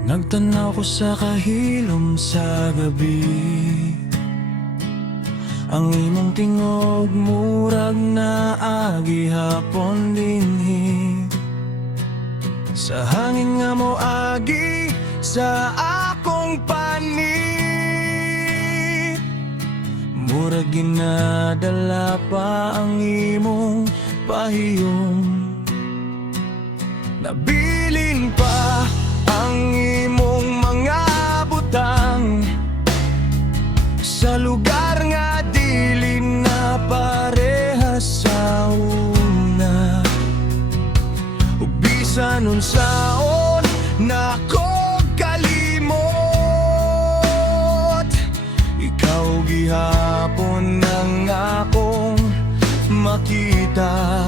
Nagtanaw ko sa kahilom sa gabi, ang imong tingog murag na agi hapon dinhi. Sa hangin nga mo agi sa akong panit, murag ginadala pa ang imong pahiyom. Nabilin pa ang imong mga butang sa lugar nga dili na parehas sa una. Ug bisan unsaon nako kalimot, ikaw gihapon ang akong makita.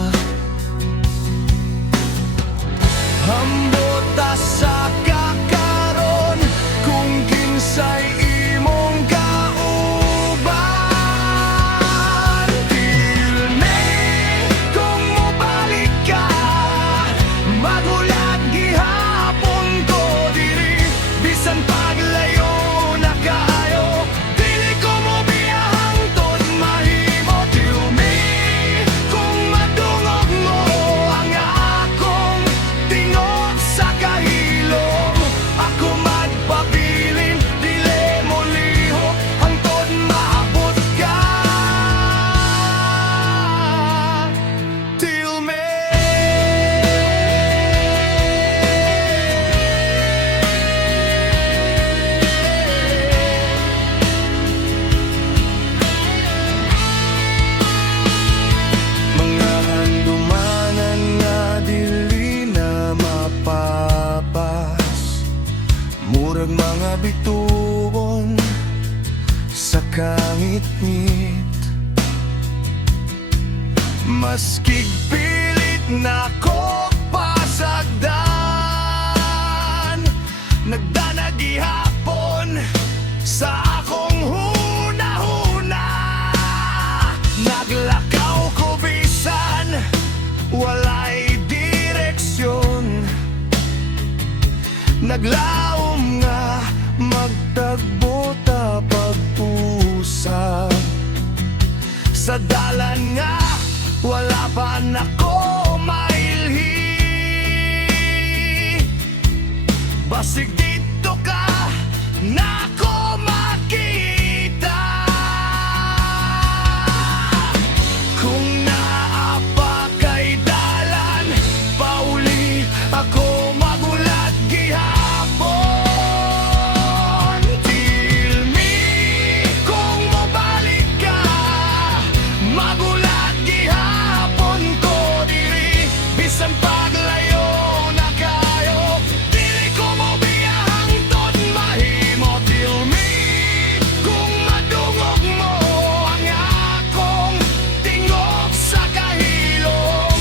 Hambot ta sa kakaron kung kinsay imong kauban. Till May kung mobalik ka, magulat gihapon ko diri. Bisan paglayo na kaayo, dili ko mo biyahang tod mahimo. Till May kung madungog mo ang akong tingog sa kahilom, ako magpabilin, dili mo liho hangtod maabot ka. Till mga handumanan nga dili na mapapas, murag mga bituon sa kangit-ngit. Maskig pilit na ko pasagdan, nagdana gihapon sa akong huna-huna. Naglakaw ko bisan walay direksyon, naglaom nga magtagbo ta pag-usap sa dalan nga wala pa nako mailhi. Basig dito ka nako makita, kung naa pa kay dalan pauli ako magulat gihapon. Till Me kung mobalik ka, magulat gihapon ko diri. Bisan paglayo na kayo, dili ko mo biyahang tod mahimo. Till Me kung madungog mo ang akong tingog sa kahilom,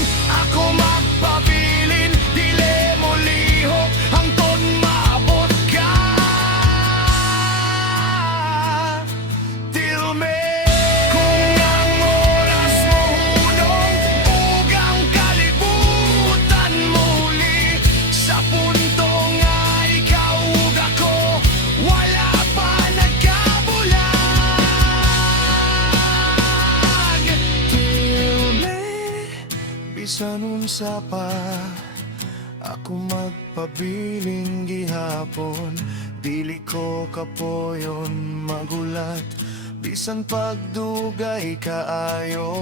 ako magpabilin, dili mo liho hangtod maabot ka. Till May kung ang oras mo hunong ug ang kalibutan muli, sa punto nga ikaw ug ako wala pa nagkabulag. Till May bisan unsa pa, ako magpabiling gihapon, dili ko kapoyon magulat. Bisan pagdugay kaayo.